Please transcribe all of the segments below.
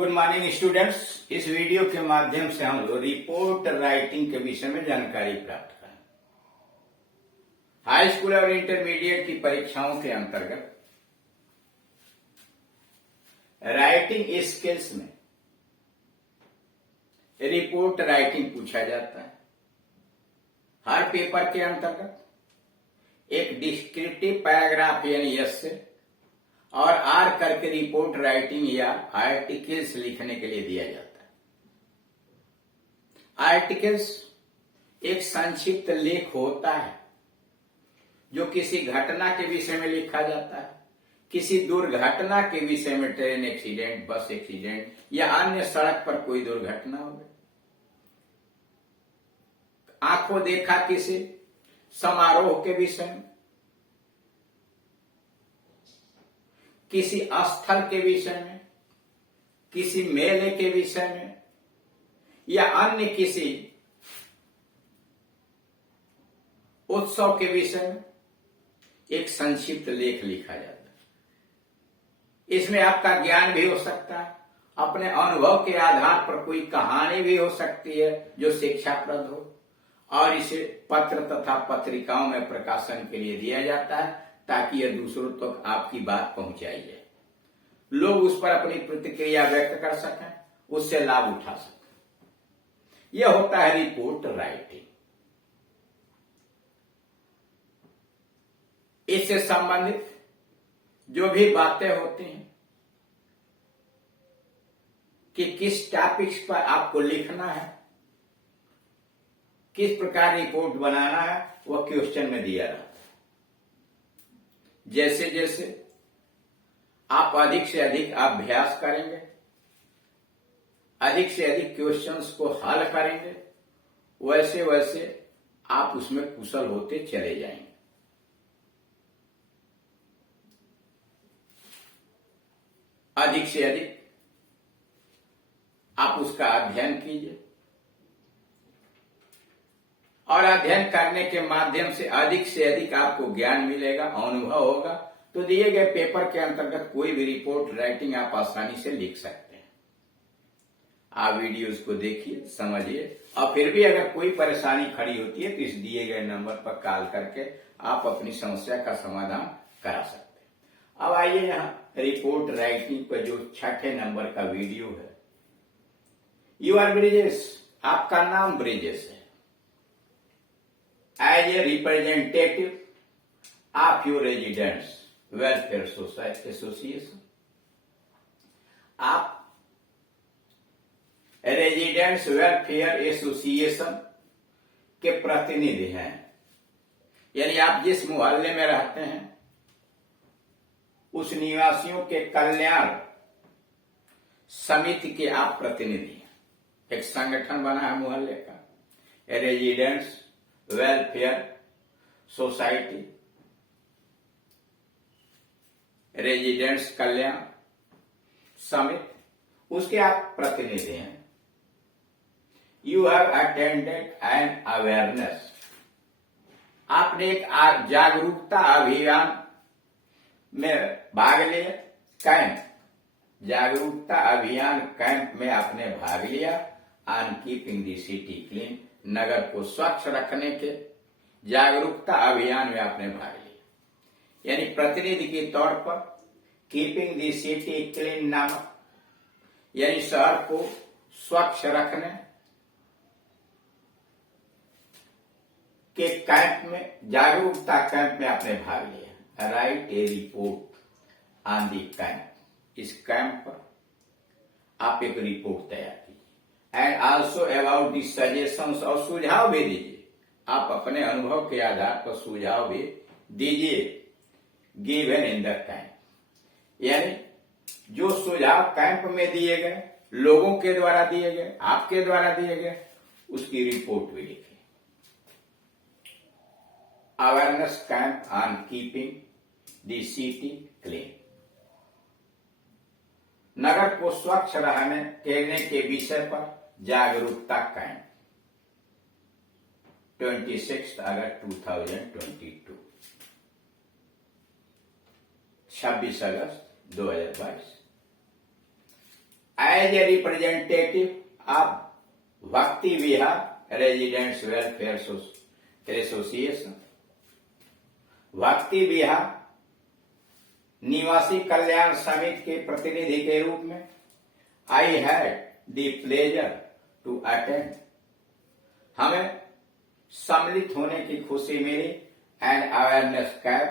Good morning students. इस video के माध्यम से हम लोग रिपोर्ट राइटिंग के विषय में जानकारी प्राप्त करें। हाई स्कूल और इंटरमीडिएट की परीक्षाओं के अंतर्गत राइटिंग स्किल्स में रिपोर्ट राइटिंग पूछा जाता है। हर पेपर के अंतर्गत एक डिस्क्रिप्टिव पैराग्राफ यानी यस से और आर करके रिपोर्ट राइटिंग या आर्टिकल्स लिखने के लिए दिया जाता है। आर्टिकल्स एक संक्षिप्त लेख होता है जो किसी घटना के विषय में लिखा जाता है, किसी दुर्घटना के विषय में, ट्रेन एक्सीडेंट, बस एक्सीडेंट या अन्य सड़क पर कोई दुर्घटना हो गई, आंखों देखा किसी समारोह के विषय में, किसी स्थल के विषय में, किसी मेले के विषय में या अन्य किसी उत्सव के विषय में एक संक्षिप्त लेख लिखा जाता है। इसमें आपका ज्ञान भी हो सकता है, अपने अनुभव के आधार पर कोई कहानी भी हो सकती है जो शिक्षाप्रद हो, और इसे पत्र तथा पत्रिकाओं में प्रकाशन के लिए दिया जाता है ताकि यह दूसरों तक आपकी बात पहुंचाई जाए, लोग उस पर अपनी प्रतिक्रिया व्यक्त कर सकें, उससे लाभ उठा सकें। यह होता है रिपोर्ट राइटिंग। इससे संबंधित जो भी बातें होती हैं कि किस टॉपिक्स पर आपको लिखना है, किस प्रकार रिपोर्ट बनाना है, वह क्वेश्चन में दिया रहता है। जैसे जैसे आप अधिक से अधिक अभ्यास करेंगे, अधिक से अधिक क्वेश्चंस को हल करेंगे, वैसे वैसे आप उसमें कुशल होते चले जाएंगे। अधिक से अधिक आप उसका अध्ययन कीजिए और अध्ययन करने के माध्यम से अधिक आपको ज्ञान मिलेगा, अनुभव होगा, तो दिए गए पेपर के अंतर्गत कोई भी रिपोर्ट राइटिंग आप आसानी से लिख सकते हैं। आप वीडियोस को देखिए, समझिए, और फिर भी अगर कोई परेशानी खड़ी होती है तो इस दिए गए नंबर पर कॉल करके आप अपनी समस्या का समाधान करा सकते हैं। अब आइए यहाँ रिपोर्ट राइटिंग पर जो 6ठे नंबर का वीडियो है। यू आर ब्रिजेश, आपका नाम ब्रिजेश है। As a representative of your residents welfare society association, आप रेजिडेंट्स वेलफेयर एसोसिएशन के प्रतिनिधि हैं, यानी आप जिस मोहल्ले में रहते हैं उस निवासियों के कल्याण समिति के आप प्रतिनिधि हैं। एक संगठन बना है मोहल्ले का, रेजिडेंट्स वेलफेयर सोसाइटी, रेजिडेंट्स कल्याण समिति, उसके आप प्रतिनिधि हैं। You have attended an awareness, आपने एक जागरूकता अभियान में भाग लिया। कैंप, जागरूकता अभियान कैंप में आपने भाग लिया। On keeping the city clean, नगर को स्वच्छ रखने के जागरूकता अभियान में आपने भाग लिया। यानी प्रतिनिधि के तौर पर कीपिंग द सिटी क्लीन नामक, यानी शहर को स्वच्छ रखने के कैंप में, जागरूकता कैंप में आपने भाग लिया। Right A report on the camp, इस कैंप पर आप एक रिपोर्ट तैयार कीजिए। And also about the suggestions, और सुझाव भी दीजिए। आप अपने अनुभव के आधार पर सुझाव भी दीजिए। गिवन इन द कैंप, यानी जो सुझाव कैंप में दिए गए, लोगों के द्वारा दिए गए, आपके द्वारा दिए गए, उसकी रिपोर्ट भी लिखिए। Awareness camp on keeping the city clean, नगर को स्वच्छ रहने के विषय पर जागरूकता कैंप, 26 अगस्त 2022, 26 अगस्त 2022। As a representative of Bhakti Vihar residents welfare association, भक्ति विहार निवासी कल्याण समिति के प्रतिनिधि के रूप में I had the pleasure to attend, हमें सम्मिलित होने की खुशी मिली एंड अवेयरनेस कैंप,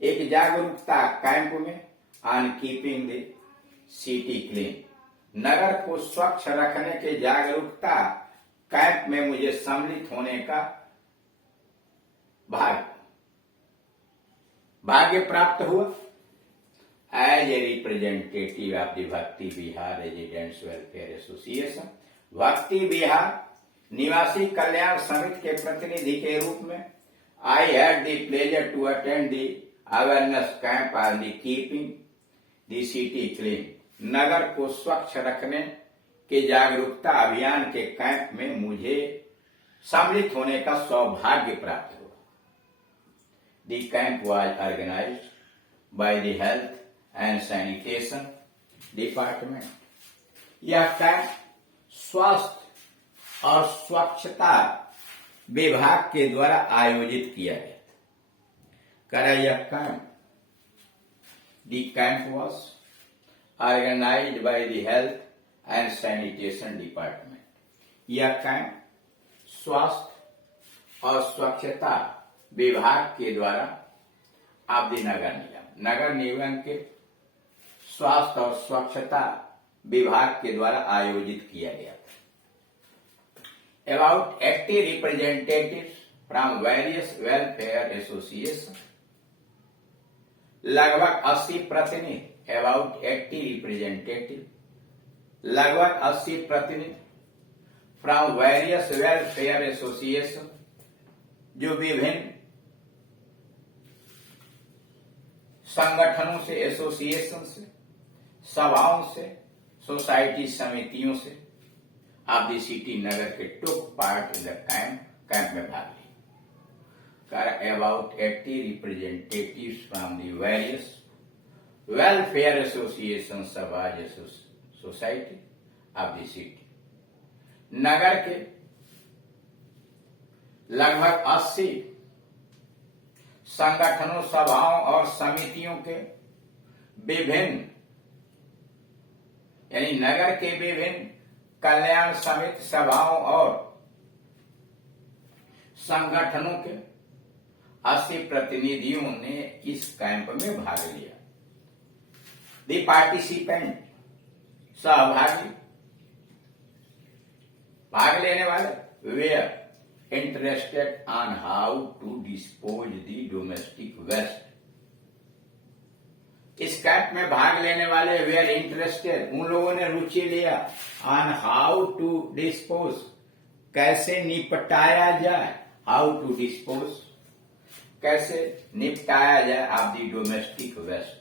एक जागरूकता कैंप में on keeping the city clean, नगर को स्वच्छ रखने के जागरूकता कैंप में मुझे सम्मिलित होने का भाग्य प्राप्त हुआ। As a representative of the Bhakti Vihar residents welfare association, भक्ति विहार निवासी कल्याण समिति के प्रतिनिधि के रूप में I had the pleasure to attend the awareness camp on the keeping the city clean, नगर को स्वच्छ रखने के जागरूकता अभियान के कैंप में मुझे सम्मिलित होने का सौभाग्य प्राप्त हुआ। The camp was organized by the health and sanitation department, यह कैंप स्वास्थ्य और स्वच्छता विभाग के द्वारा आयोजित किया गया था। करा यह camp, the camp was organized by the health and sanitation department, यह कैंप स्वास्थ्य और स्वच्छता विभाग के द्वारा आप नगर निगम के स्वास्थ्य और स्वच्छता विभाग के द्वारा आयोजित किया गया था। About 80 representatives from various welfare associations, लगभग 80 प्रतिनिधि, about 80 representatives, लगभग 80 प्रतिनिधि from various welfare associations, जो विभिन्न संगठनों से, एसोसिएशन से, सभाओं से, सोसाइटी समितियों से ऑफ द सिटी, नगर के took part in the camp में भाग लिया। About 80 representatives from the various welfare association समाज सोसाइटी ऑफ द सिटी, नगर के लगभग 80 संगठनों, सभाओं और समितियों के विभिन्न, यानी नगर के विभिन्न कल्याण समिति, सभाओं और संगठनों के 80 प्रतिनिधियों ने इस कैंप में भाग लिया। द पार्टिसिपेंट, सहभागी, भाग लेने वाले, were interested on how to dispose the domestic waste, इस कैंप में भाग लेने वाले वेयर इंटरेस्टेड, उन लोगों ने रुचि लिया ऑन हाउ टू डिस्पोज, कैसे निपटाया जाए, हाउ टू डिस्पोज, कैसे निपटाया जाए ऑफ द डोमेस्टिक वेस्ट,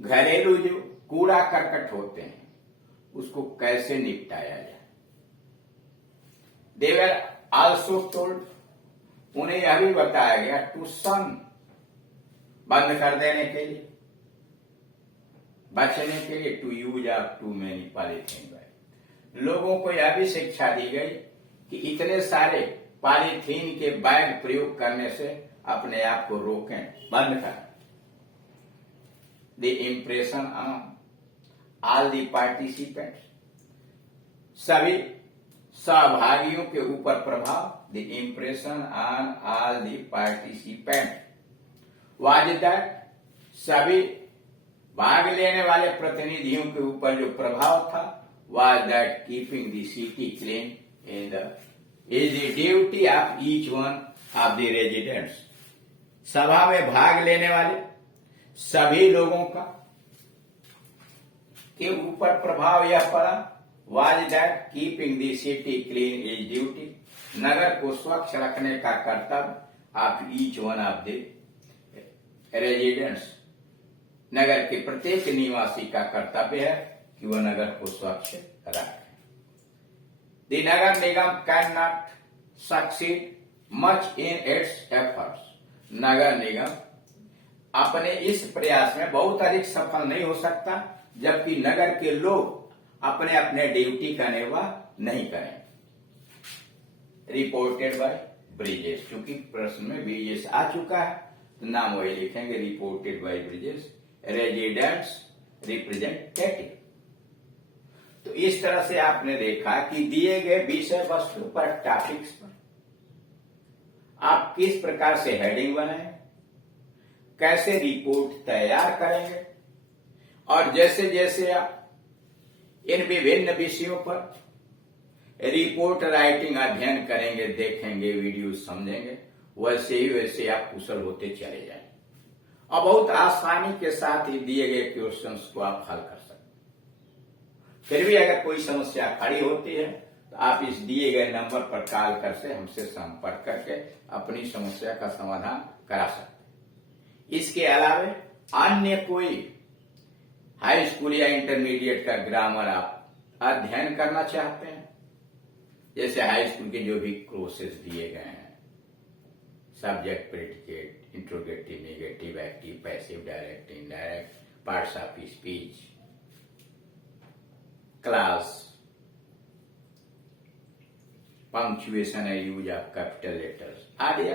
घरेलू जो कूड़ा करकट होते हैं उसको कैसे निपटाया जाए। दे वर आल्सो टोल्ड, उन्हें यह भी बताया गया टू सन, बंद कर देने के लिए, बचने के लिए, to use of too many polythene bag, लोगों को यह भी शिक्षा दी गई कि इतने सारे पॉलीथीन के बैग प्रयोग करने से अपने आप को रोकें, बंद करें। The impression on all the participants, सभी सहभागियों के ऊपर प्रभाव, the impression on all the participant was that, सभी भाग लेने वाले प्रतिनिधियों के ऊपर जो प्रभाव था, was that keeping the city clean is the duty of each one of the residents, सभा में भाग लेने वाले सभी लोगों का के ऊपर प्रभाव यह पड़ा, was that keeping the city clean is duty, नगर को स्वच्छ रखने का कर्तव्य of each one of the residents, नगर के प्रत्येक निवासी का कर्तव्य है कि वह नगर को स्वच्छ रखे। द नगर निगम can not succeed much in its efforts, नगर निगम अपने इस प्रयास में बहुत अधिक सफल नहीं हो सकता, जबकि नगर के लोग अपने अपने ड्यूटी का निर्वाह नहीं करें। रिपोर्टेड बाय ब्रिजेश, क्योंकि प्रश्न में ब्रिजेश आ चुका है तो नाम वही लिखेंगे, reported by Brijesh, residents representative. तो इस तरह से आपने देखा कि दिए गए विषय वस्तु पर, टॉपिक्स पर आप किस प्रकार से हेडिंग बनाएं, कैसे रिपोर्ट तैयार करेंगे, और जैसे जैसे आप इन विभिन्न विषयों पर रिपोर्ट राइटिंग अध्ययन करेंगे, देखेंगे, वीडियो समझेंगे, वैसे आप कुशल होते चले जाएंगे और बहुत आसानी के साथ ही दिए गए क्वेश्चंस को आप हल कर सकते हैं। फिर भी अगर कोई समस्या खड़ी होती है तो आप इस दिए गए नंबर पर कॉल कर से हमसे संपर्क करके अपनी समस्या का समाधान करा सकते हैं। इसके अलावा अन्य कोई हाई स्कूल या इंटरमीडिएट का ग्रामर आप अध्ययन करना चाहते हैं, जैसे हाई स्कूल के जो भी कोर्सेज दिए गए हैं, subject, predicate, interrogative, negative, active, passive, direct, indirect, parts of speech, class, punctuation and use of capital letters आदि,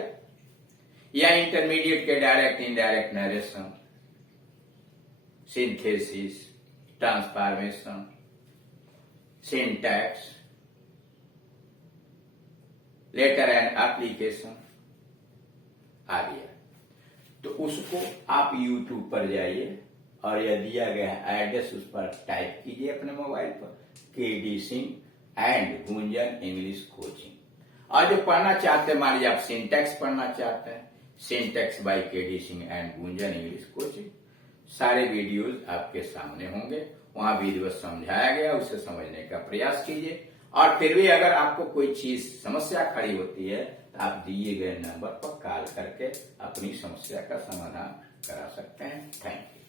या इंटरमीडिएट के direct, indirect narration, synthesis, transformation, syntax, letter and application आदि। तो उसको आप YouTube पर जाइए और यह दिया गया एड्रेस उस पर टाइप कीजिए अपने मोबाइल पर, KD Singh and Gunjan English coaching. और जो पढ़ना चाहते हैं, मान लीजिए आप सिंटैक्स पढ़ना चाहते हैं, syntax by KD Singh and Gunjan English coaching, सारे वीडियोज आपके सामने होंगे, वहां वीडियो समझाया गया, उसे समझने का प्रयास कीजिए। और फिर भी अगर आपको कोई चीज समस्या खड़ी होती है तो आप दिए गए नंबर पर कॉल करके अपनी समस्या का समाधान करा सकते हैं। Thank you.